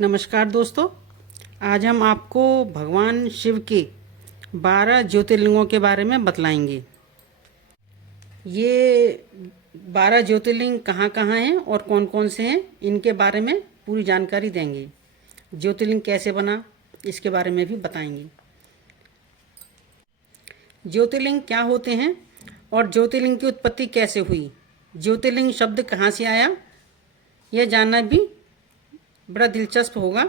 नमस्कार दोस्तों, आज हम आपको भगवान शिव के 12 ज्योतिर्लिंगों के बारे में बतलाएंगे। ये 12 ज्योतिर्लिंग कहाँ कहाँ हैं और कौन कौन से हैं, इनके बारे में पूरी जानकारी देंगे। ज्योतिर्लिंग कैसे बना, इसके बारे में भी बताएंगे। ज्योतिर्लिंग क्या होते हैं और ज्योतिर्लिंग की उत्पत्ति कैसे हुई, ज्योतिर्लिंग शब्द कहाँ से आया, यह जानना भी बड़ा दिलचस्प होगा।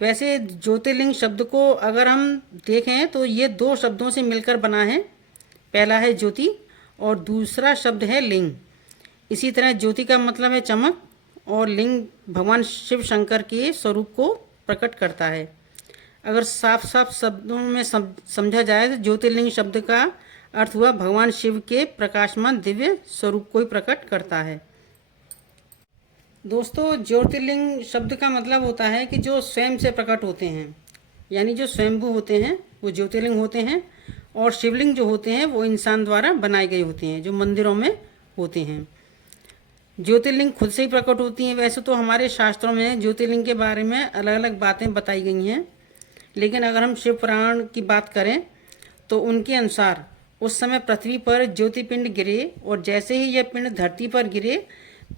वैसे ज्योतिर्लिंग शब्द को अगर हम देखें तो ये दो शब्दों से मिलकर बना है। पहला है ज्योति और दूसरा शब्द है लिंग। इसी तरह ज्योति का मतलब है चमक और लिंग भगवान शिव शंकर के स्वरूप को प्रकट करता है। अगर साफ साफ शब्दों में समझा जाए तो ज्योतिर्लिंग शब्द का अर्थ हुआ भगवान शिव के प्रकाशमान दिव्य स्वरूप को ही प्रकट करता है। दोस्तों, ज्योतिर्लिंग शब्द का मतलब होता है कि जो स्वयं से प्रकट होते हैं, यानी जो स्वयंभू होते हैं वो ज्योतिर्लिंग होते हैं। और शिवलिंग जो होते हैं वो इंसान द्वारा बनाए गए होते हैं, जो मंदिरों में होते हैं। ज्योतिर्लिंग खुद से ही प्रकट होती हैं। वैसे तो हमारे शास्त्रों में ज्योतिर्लिंग के बारे में अलग अलग बातें बताई गई हैं, लेकिन अगर हम शिव पुराण की बात करें तो उनके अनुसार उस समय पृथ्वी पर ज्योतिपिंड गिरे और जैसे ही यह पिंड धरती पर गिरे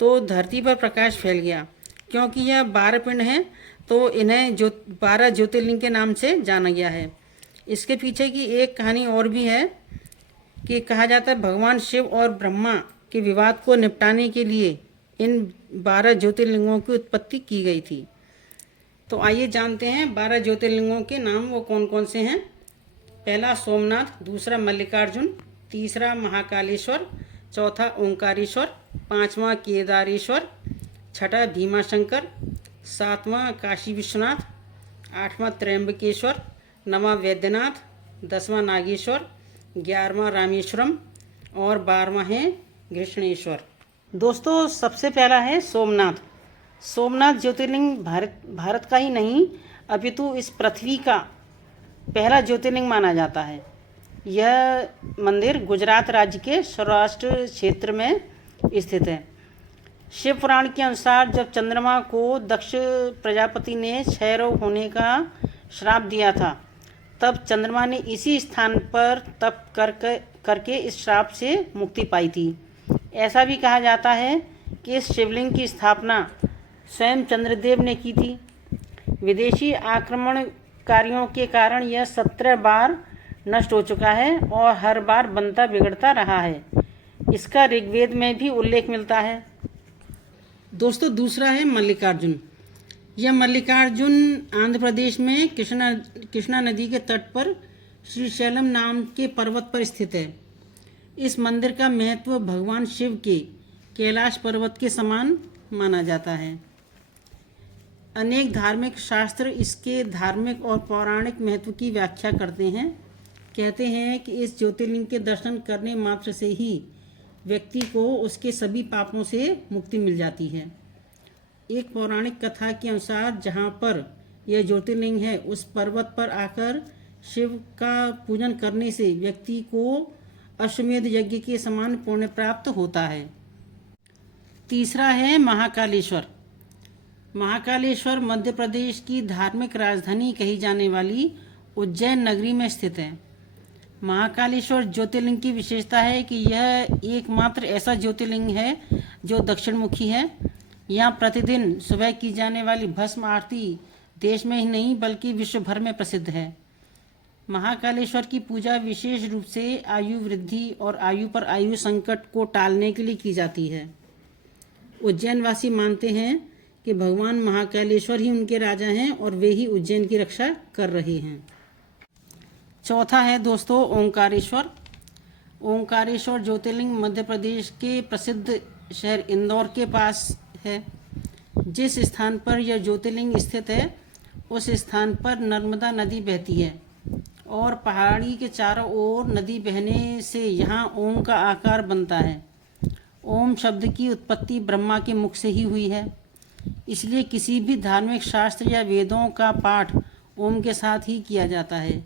तो धरती पर प्रकाश फैल गया। क्योंकि यह 12 पिंड हैं तो इन्हें 12 ज्योतिर्लिंग के नाम से जाना गया है। इसके पीछे की एक कहानी और भी है कि कहा जाता है भगवान शिव और ब्रह्मा के विवाद को निपटाने के लिए इन 12 ज्योतिर्लिंगों की उत्पत्ति की गई थी। तो आइए जानते हैं 12 ज्योतिर्लिंगों के नाम वो कौन कौन से हैं। पहला सोमनाथ, दूसरा मल्लिकार्जुन, तीसरा महाकालेश्वर, चौथा ओंकारेश्वर, पांचवा केदारेश्वर, छठा भीमाशंकर, सातवां काशी विश्वनाथ, आठवां त्र्यंबकेश्वर, नवां वैद्यनाथ, 10वां नागेश्वर, 11वां रामेश्वरम और 12वां है कृष्णेश्वर। दोस्तों, सबसे पहला है सोमनाथ। सोमनाथ ज्योतिर्लिंग भारत का ही नहीं अपितु इस पृथ्वी का पहला ज्योतिर्लिंग माना जाता है। यह मंदिर गुजरात राज्य के सौराष्ट्र क्षेत्र में स्थित है। शिव पुराण के अनुसार जब चंद्रमा को दक्ष प्रजापति ने क्षय रोग होने का श्राप दिया था, तब चंद्रमा ने इसी स्थान पर तप करके इस श्राप से मुक्ति पाई थी। ऐसा भी कहा जाता है कि इस शिवलिंग की स्थापना स्वयं चंद्रदेव ने की थी। विदेशी आक्रमणकारियों के कारण यह 17 बार नष्ट हो चुका है और हर बार बनता बिगड़ता रहा है। इसका ऋग्वेद में भी उल्लेख मिलता है। दोस्तों, दूसरा है मल्लिकार्जुन। यह मल्लिकार्जुन आंध्र प्रदेश में कृष्णा नदी के तट पर श्रीशैलम नाम के पर्वत पर स्थित है। इस मंदिर का महत्व भगवान शिव के कैलाश पर्वत के समान माना जाता है। अनेक धार्मिक शास्त्र इसके धार्मिक और पौराणिक महत्व की व्याख्या करते हैं। कहते हैं कि इस ज्योतिर्लिंग के दर्शन करने मात्र से ही व्यक्ति को उसके सभी पापों से मुक्ति मिल जाती है। एक पौराणिक कथा के अनुसार जहाँ पर यह ज्योतिर्लिंग है उस पर्वत पर आकर शिव का पूजन करने से व्यक्ति को अश्वमेध यज्ञ के समान पुण्य प्राप्त होता है। तीसरा है महाकालेश्वर। महाकालेश्वर मध्य प्रदेश की धार्मिक राजधानी कही जाने वाली उज्जैन नगरी में स्थित है। महाकालेश्वर ज्योतिर्लिंग की विशेषता है कि यह एकमात्र ऐसा ज्योतिर्लिंग है जो दक्षिणमुखी है। यहाँ प्रतिदिन सुबह की जाने वाली भस्म आरती देश में ही नहीं बल्कि विश्व भर में प्रसिद्ध है। महाकालेश्वर की पूजा विशेष रूप से आयु वृद्धि और आयु पर आयु संकट को टालने के लिए की जाती है। उज्जैनवासी मानते हैं कि भगवान महाकालेश्वर ही उनके राजा हैं और वे ही उज्जैन की रक्षा कर रहे हैं। चौथा है दोस्तों ओंकारेश्वर। ओंकारेश्वर ज्योतिर्लिंग मध्य प्रदेश के प्रसिद्ध शहर इंदौर के पास है। जिस स्थान पर यह ज्योतिर्लिंग स्थित है उस स्थान पर नर्मदा नदी बहती है और पहाड़ी के चारों ओर नदी बहने से यहाँ ओम का आकार बनता है। ओम शब्द की उत्पत्ति ब्रह्मा के मुख से ही हुई है, इसलिए किसी भी धार्मिक शास्त्र या वेदों का पाठ ओम के साथ ही किया जाता है।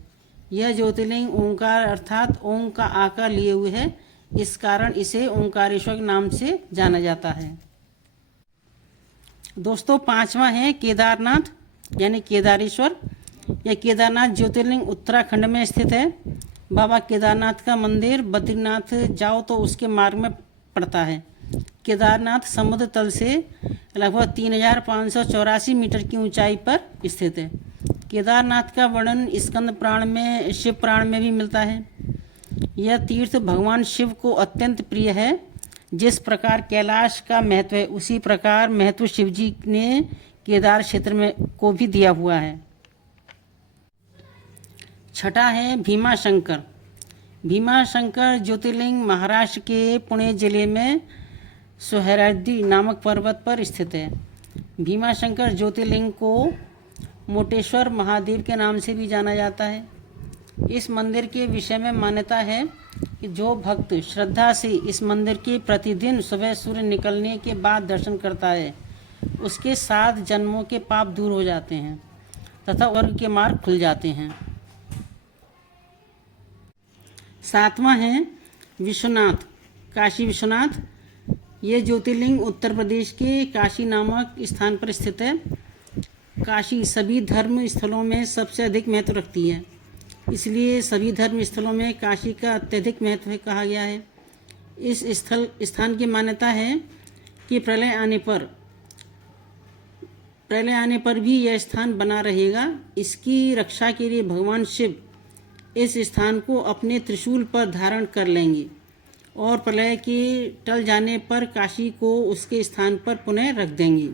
यह ज्योतिर्लिंग ओंकार अर्थात ओम का आकार लिए हुए है, इस कारण इसे ओंकारेश्वर नाम से जाना जाता है। दोस्तों पांचवा है केदारनाथ यानी केदारेश्वर। यह केदारनाथ ज्योतिर्लिंग उत्तराखंड में स्थित है। बाबा केदारनाथ का मंदिर बद्रीनाथ जाओ तो उसके मार्ग में पड़ता है। केदारनाथ समुद्र तल से लगभग 3584 मीटर की ऊंचाई पर स्थित है। केदारनाथ का वर्णन स्कंद पुराण में, शिव पुराण में भी मिलता है। यह तीर्थ भगवान शिव को अत्यंत प्रिय है। जिस प्रकार कैलाश का महत्व है उसी प्रकार महत्व शिव जी ने केदार क्षेत्र में को भी दिया हुआ है। छठा है भीमाशंकर। भीमाशंकर ज्योतिर्लिंग महाराष्ट्र के पुणे जिले में सोहरावर्दी नामक पर्वत पर स्थित है। भीमाशंकर ज्योतिर्लिंग को मोटेश्वर महादेव के नाम से भी जाना जाता है। इस मंदिर के विषय में मान्यता है कि जो भक्त श्रद्धा से इस मंदिर के प्रतिदिन सुबह सूर्य निकलने के बाद दर्शन करता है उसके 7 जन्मों के पाप दूर हो जाते हैं तथा स्वर्ग के मार्ग खुल जाते हैं। सातवां है विश्वनाथ, काशी विश्वनाथ। ये ज्योतिर्लिंग उत्तर प्रदेश के काशी नामक स्थान पर स्थित है। काशी सभी धर्म स्थलों में सबसे अधिक महत्व रखती है, इसलिए सभी धर्म स्थलों में काशी का अत्यधिक महत्व कहा गया है। इस स्थान की मान्यता है कि प्रलय आने पर भी यह स्थान बना रहेगा। इसकी रक्षा के लिए भगवान शिव इस स्थान को अपने त्रिशूल पर धारण कर लेंगे और प्रलय के टल जाने पर काशी को उसके स्थान पर पुनः रख देंगे।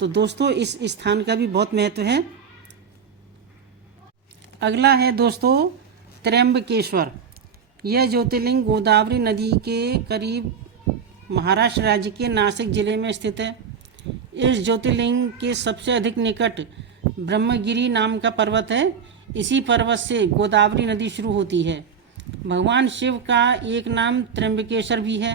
तो दोस्तों इस स्थान का भी बहुत महत्व है। अगला है दोस्तों त्र्यंबकेश्वर। यह ज्योतिर्लिंग गोदावरी नदी के करीब महाराष्ट्र राज्य के नासिक जिले में स्थित है। इस ज्योतिर्लिंग के सबसे अधिक निकट ब्रह्मगिरी नाम का पर्वत है। इसी पर्वत से गोदावरी नदी शुरू होती है। भगवान शिव का एक नाम त्र्यंबकेश्वर भी है।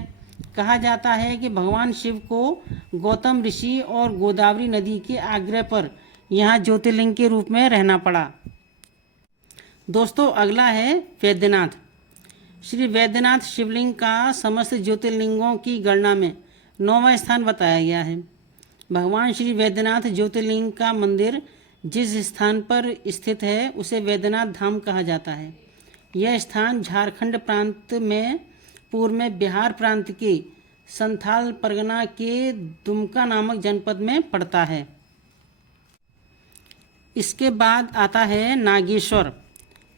कहा जाता है कि भगवान शिव को गौतम ऋषि और गोदावरी नदी के आग्रह पर यहाँ ज्योतिर्लिंग के रूप में रहना पड़ा। दोस्तों अगला है वैद्यनाथ। श्री वैद्यनाथ शिवलिंग का समस्त ज्योतिर्लिंगों की गणना में 9वां स्थान बताया गया है। भगवान श्री वैद्यनाथ ज्योतिर्लिंग का मंदिर जिस स्थान पर स्थित है उसे वैद्यनाथ धाम कहा जाता है। यह स्थान झारखंड प्रांत में पूर्व में बिहार प्रांत के संथाल परगना के दुमका नामक जनपद में पड़ता है। इसके बाद आता है नागेश्वर।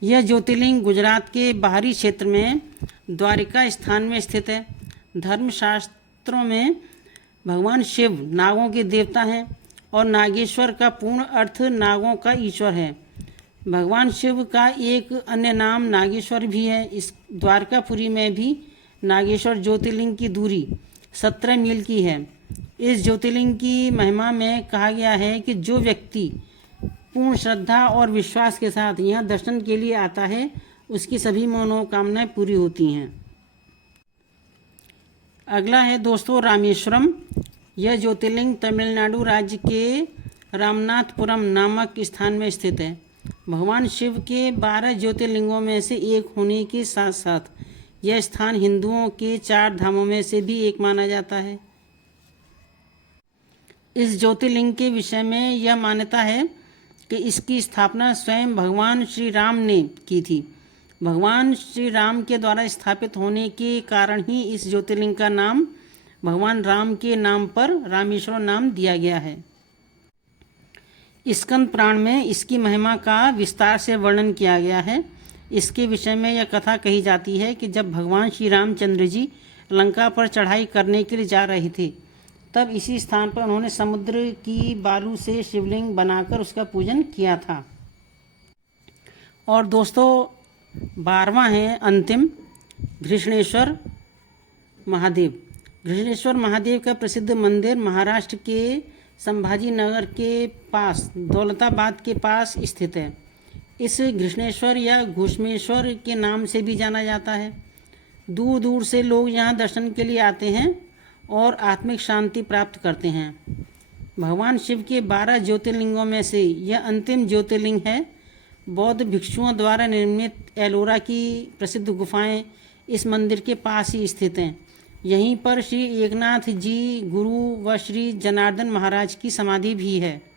यह ज्योतिर्लिंग गुजरात के बाहरी क्षेत्र में द्वारिका स्थान में स्थित है। धर्मशास्त्रों में भगवान शिव नागों के देवता हैं और नागेश्वर का पूर्ण अर्थ नागों का ईश्वर है। भगवान शिव का एक अन्य नाम नागेश्वर भी है। इस द्वारकापुरी में भी नागेश्वर ज्योतिर्लिंग की दूरी 17 मील की है। इस ज्योतिर्लिंग की महिमा में कहा गया है कि जो व्यक्ति पूर्ण श्रद्धा और विश्वास के साथ यहाँ दर्शन के लिए आता है उसकी सभी मनोकामनाएं पूरी होती हैं। अगला है दोस्तों रामेश्वरम। यह ज्योतिर्लिंग तमिलनाडु राज्य के रामनाथपुरम नामक स्थान में स्थित है। भगवान शिव के 12 ज्योतिर्लिंगों में से एक होने के साथ साथ यह स्थान हिंदुओं के 4 धामों में से भी एक माना जाता है। इस ज्योतिर्लिंग के विषय में यह मान्यता है कि इसकी स्थापना स्वयं भगवान श्री राम ने की थी। भगवान श्री राम के द्वारा स्थापित होने के कारण ही इस ज्योतिर्लिंग का नाम भगवान राम के नाम पर रामेश्वर नाम दिया गया है। स्कंद पुराण में इसकी महिमा का विस्तार से वर्णन किया गया है। इसके विषय में यह कथा कही जाती है कि जब भगवान श्री रामचंद्र जी लंका पर चढ़ाई करने के लिए जा रहे थे तब इसी स्थान पर उन्होंने समुद्र की बालू से शिवलिंग बनाकर उसका पूजन किया था। और दोस्तों 12वां है अंतिम घृष्णेश्वर महादेव। घृष्णेश्वर महादेव का प्रसिद्ध मंदिर महाराष्ट्र के संभाजी नगर के पास दौलताबाद के पास स्थित है। इस घृष्णेश्वर या घुष्मेश्वर के नाम से भी जाना जाता है। दूर दूर से लोग यहाँ दर्शन के लिए आते हैं और आत्मिक शांति प्राप्त करते हैं। भगवान शिव के 12 ज्योतिर्लिंगों में से यह अंतिम ज्योतिर्लिंग है। बौद्ध भिक्षुओं द्वारा निर्मित एलोरा की प्रसिद्ध गुफाएं इस मंदिर के पास ही स्थित हैं। यहीं पर श्री एकनाथ जी गुरु व श्री जनार्दन महाराज की समाधि भी है।